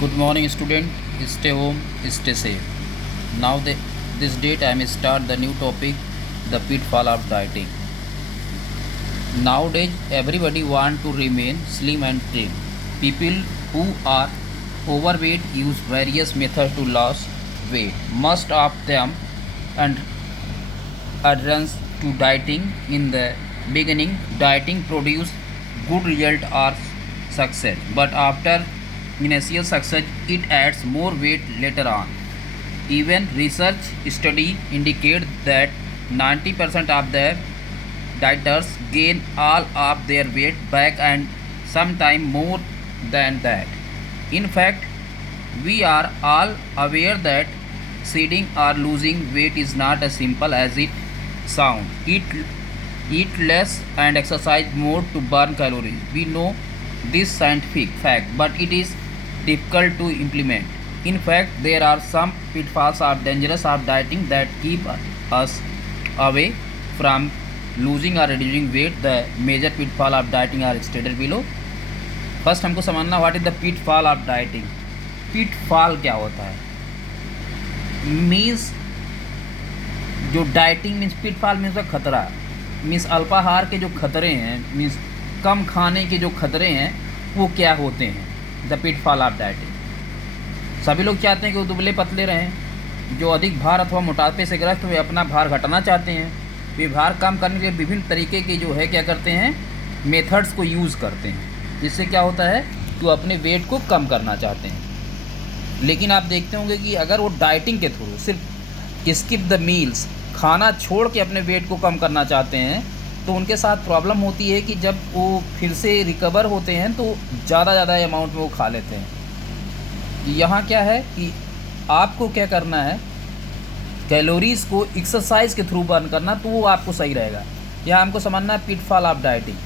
Good morning, student. Stay home, stay safe. Now, this date I am start the new topic, the pitfall of dieting. Nowadays, everybody want to remain slim and trim. People who are overweight use various methods to lose weight. Most of them and adherence to dieting in the beginning, dieting produce good result or success, but after initial success, it adds more weight later on. Even research study indicate that 90% of the dieters gain all of their weight back and sometimes more than that. In fact, we are all aware that shedding or losing weight is not as simple as it sounds. Eat less and exercise more to burn calories. We know this scientific fact, but it is difficult to implement. In fact, there are some pitfalls of dangerous of dieting that keep us away from losing or reducing weight. The major pitfall of dieting are stated below. First हमको समझना what is the pitfall of dieting. Pitfall क्या होता है? Means जो dieting means pitfall means का खतरा, means अल्पाहार के जो खतरे हैं, मीन्स कम खाने के जो खतरे हैं वो क्या होते हैं. The pitfall of dieting. सभी लोग चाहते हैं कि वो दुबले पतले रहें. जो अधिक भार अथवा मोटापे से ग्रस्त वे अपना भार घटाना चाहते हैं. वे भार कम करने के विभिन्न तरीके के जो है क्या करते हैं, मेथड्स को यूज़ करते हैं, जिससे क्या होता है कि वो अपने वेट को कम करना चाहते हैं. लेकिन आप देखते होंगे कि अगर वो डाइटिंग के थ्रू सिर्फ स्किप द मील्स, खाना छोड़ के अपने वेट को कम करना चाहते हैं, तो उनके साथ प्रॉब्लम होती है कि जब वो फिर से रिकवर होते हैं तो ज़्यादा अमाउंट में वो खा लेते हैं. यहाँ क्या है कि आपको क्या करना है, कैलोरीज़ को एक्सरसाइज के थ्रू बर्न करना, तो वो आपको सही रहेगा. यहाँ हमको समझना है पिटफॉल ऑफ डाइटिंग.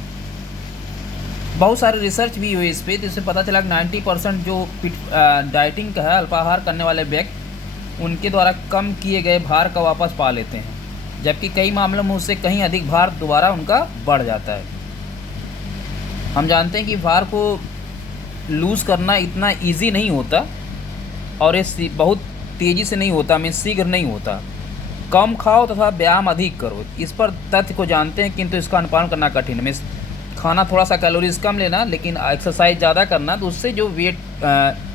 बहुत सारे रिसर्च भी हुई इस पर, जिससे पता चला कि 90% जो डाइटिंग का है, अल्पाहार करने वाले व्यक्ति, उनके द्वारा कम किए गए भार का वापस पा लेते हैं, जबकि कई मामलों में उससे कहीं अधिक भार दोबारा उनका बढ़ जाता है. हम जानते हैं कि भार को लूज़ करना इतना इजी नहीं होता और ये बहुत तेज़ी से नहीं होता, मीन्स शीघ्र नहीं होता. कम खाओ तथा व्यायाम अधिक करो, इस पर तथ्य को जानते हैं, किंतु इसका अनुपालन करना कठिन है. मीन्स खाना थोड़ा सा कैलोरीज कम लेना, लेकिन एक्सरसाइज ज़्यादा करना, तो उससे जो वेट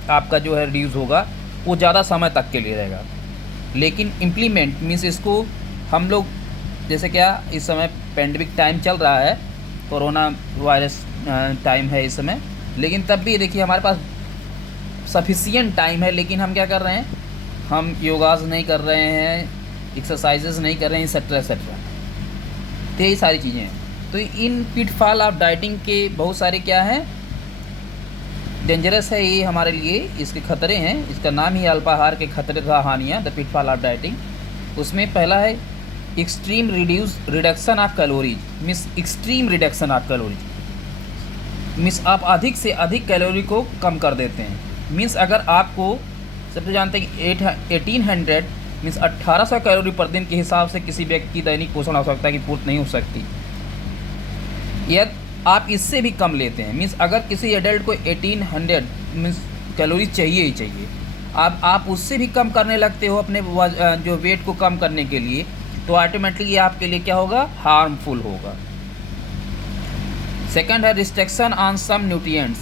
आपका जो है रिड्यूस होगा वो ज़्यादा समय तक के लिए रहेगा. लेकिन इम्प्लीमेंट मीन्स इसको हम लोग, जैसे क्या इस समय पेंडेमिक टाइम चल रहा है, कोरोना वायरस टाइम है इस समय, लेकिन तब भी देखिए हमारे पास सफिशिएंट टाइम है, लेकिन हम क्या कर रहे हैं, हम योगास नहीं कर रहे हैं, एक्सरसाइजेस नहीं कर रहे हैं, एक्सेट्रा एक्सेट्रा. तो यही सारी चीज़ें हैं. तो इन पिटफॉल ऑफ डाइटिंग के बहुत सारे क्या हैं, डेंजरस है ये हमारे लिए, इसके खतरे हैं. इसका नाम ही अल्पाहार के खतरे तथा हानियाँ, द पिटफॉल ऑफ डाइटिंग. उसमें पहला है extreme reduction of calories. Means extreme reduction of calories means आप अधिक से अधिक कैलोरी को कम कर देते हैं. मीन्स अगर आपको, सबसे जानते हैं कि 1800 मीन्स 1800 कैलोरी पर दिन के हिसाब से किसी व्यक्ति की दैनिक पोषण आवश्यकता की पूर्ति नहीं हो सकती. यदि आप इससे भी कम लेते हैं, मीन्स अगर किसी एडल्ट को 1800 मीन्स कैलोरी चाहिए ही चाहिए, आप उससे भी कम करने लगते हो अपने जो वेट को कम करने के लिए, तो ऑटोमेटिकली आपके लिए क्या होगा, हार्मफुल होगा. सेकंड है रिस्ट्रिक्शन ऑन सम न्यूट्रिएंट्स.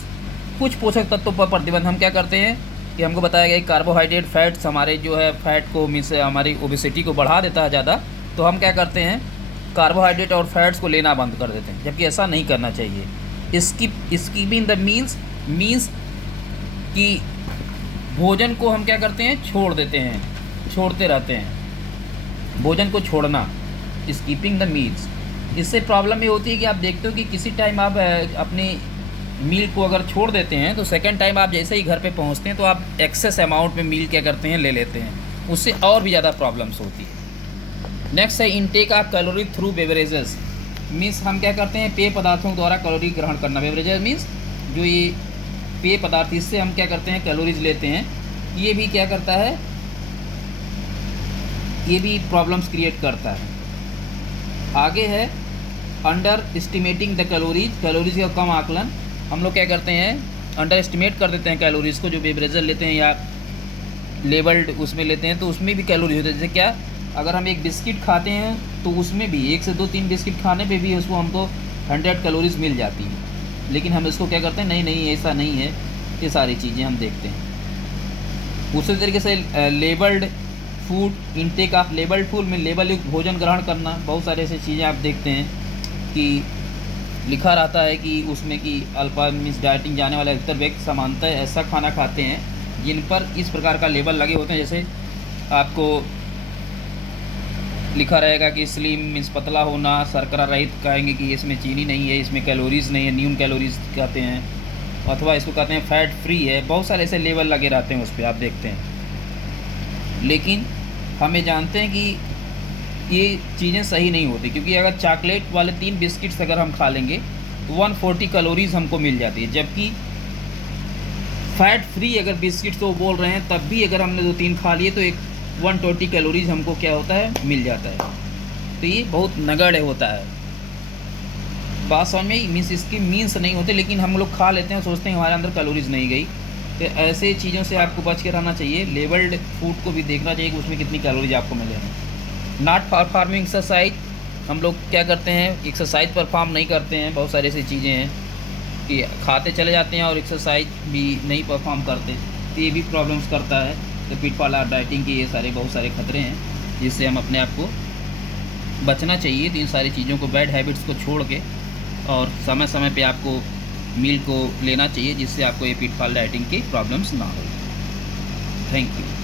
कुछ पोषक तत्वों पर प्रतिबंध. हम क्या करते हैं कि हमको बताया गया कि कार्बोहाइड्रेट फैट्स हमारे जो है फैट को मीन्स हमारी ओबेसिटी को बढ़ा देता है ज़्यादा, तो हम क्या करते हैं, कार्बोहाइड्रेट और फैट्स को लेना बंद कर देते हैं, जबकि ऐसा नहीं करना चाहिए. स्किपिंग द मील्स कि भोजन को हम क्या करते हैं, छोड़ देते हैं, छोड़ते रहते हैं, भोजन को छोड़ना, स्किपिंग द मील्स. इससे प्रॉब्लम ये होती है कि आप देखते हो कि किसी टाइम आप अपनी मील को अगर छोड़ देते हैं, तो सेकंड टाइम आप जैसे ही घर पे पहुंचते हैं तो आप एक्सेस अमाउंट में मील क्या करते हैं, ले लेते हैं. उससे और भी ज़्यादा प्रॉब्लम्स होती है. नेक्स्ट है intake of calorie through beverages. Means हम क्या करते हैं, पेय पदार्थों द्वारा कैलोरी ग्रहण करना. बेवरेजेस मीन्स जो ये पेय पदार्थ, इससे हम क्या करते हैं, कैलोरीज लेते हैं. ये भी क्या करता है, ये भी प्रॉब्लम्स क्रिएट करता है. आगे है अंडर एस्टिमेटिंग द कैलोरीज का कम आकलन. हम लोग क्या करते हैं अंडर एस्टिमेट कर देते हैं कैलोरीज़ को, जो बेवरेजेस लेते हैं या लेबल्ड उसमें लेते हैं तो उसमें भी कैलोरी होते हैं। जैसे क्या, अगर हम एक बिस्किट खाते हैं तो उसमें भी 1 से 2-3 बिस्किट खाने पे भी उसको हमको 100 कैलोरीज़ मिल जाती है, लेकिन हम इसको क्या करते हैं, नहीं नहीं ऐसा नहीं है, ये सारी चीज़ें हम देखते हैं। उसी तरीके से labelled food intake of labelled food में लेबल युक्त भोजन ग्रहण करना, बहुत सारे ऐसे चीज़ें आप देखते हैं कि लिखा रहता है कि उसमें कि अल्पा मीन्स डाइटिंग जाने वाले अधिकतर व्यक्ति सामान्यतः ऐसा खाना खाते हैं जिन पर इस प्रकार का लेबल लगे होते हैं। जैसे आपको लिखा रहेगा कि स्लिम मीन्स पतला होना, शर्करा रहित कहेंगे कि इसमें चीनी नहीं है, इसमें कैलोरीज़ नहीं है, न्यून कैलोरीज कहते हैं, अथवा इसको कहते हैं फैट फ्री है। बहुत सारे ऐसे लेबल लगे रहते हैं उस पर, आप देखते हैं। लेकिन हमें जानते हैं कि ये चीज़ें सही नहीं होती, क्योंकि अगर चॉकलेट वाले 3 बिस्किट्स अगर हम खा लेंगे तो 140 कैलोरीज़ हमको मिल जाती है, जबकि फ़ैट फ्री अगर बिस्किट्स तो बोल रहे हैं, तब भी अगर हमने 2-3 खा लिए तो एक 120 कैलोरीज़ हमको क्या होता है, मिल जाता है। तो ये बहुत नगण्य होता है। बात समझ में मीन्स इसकी मीन्स नहीं होते, लेकिन हम लोग खा लेते हैं, सोचते हैं हमारे अंदर कैलोरीज़ नहीं गई। तो ऐसे चीज़ों से आपको बच के रहना चाहिए। लेबल्ड फूड को भी देखना चाहिए कि उसमें कितनी कैलोरीज आपको मिले हैं। नॉट परफॉर्मिंग एक्सरसाइज, हम लोग क्या करते हैं, एक्सरसाइज परफॉर्म नहीं करते हैं। बहुत सारी ऐसी चीज़ें हैं कि खाते चले जाते हैं और एक्सरसाइज भी नहीं परफॉर्म करते, तो ये भी प्रॉब्लम्स करता है। तो पिटफॉल ऑफ डाइटिंग के ये सारे बहुत सारे खतरे हैं जिससे हम अपने आप को बचना चाहिए। तो इन सारी चीज़ों को, बैड हैबिट्स को छोड़ के, और समय समय पे आपको मील को लेना चाहिए, जिससे आपको ये पिटफॉल डाइटिंग की प्रॉब्लम्स ना हो। Thank you.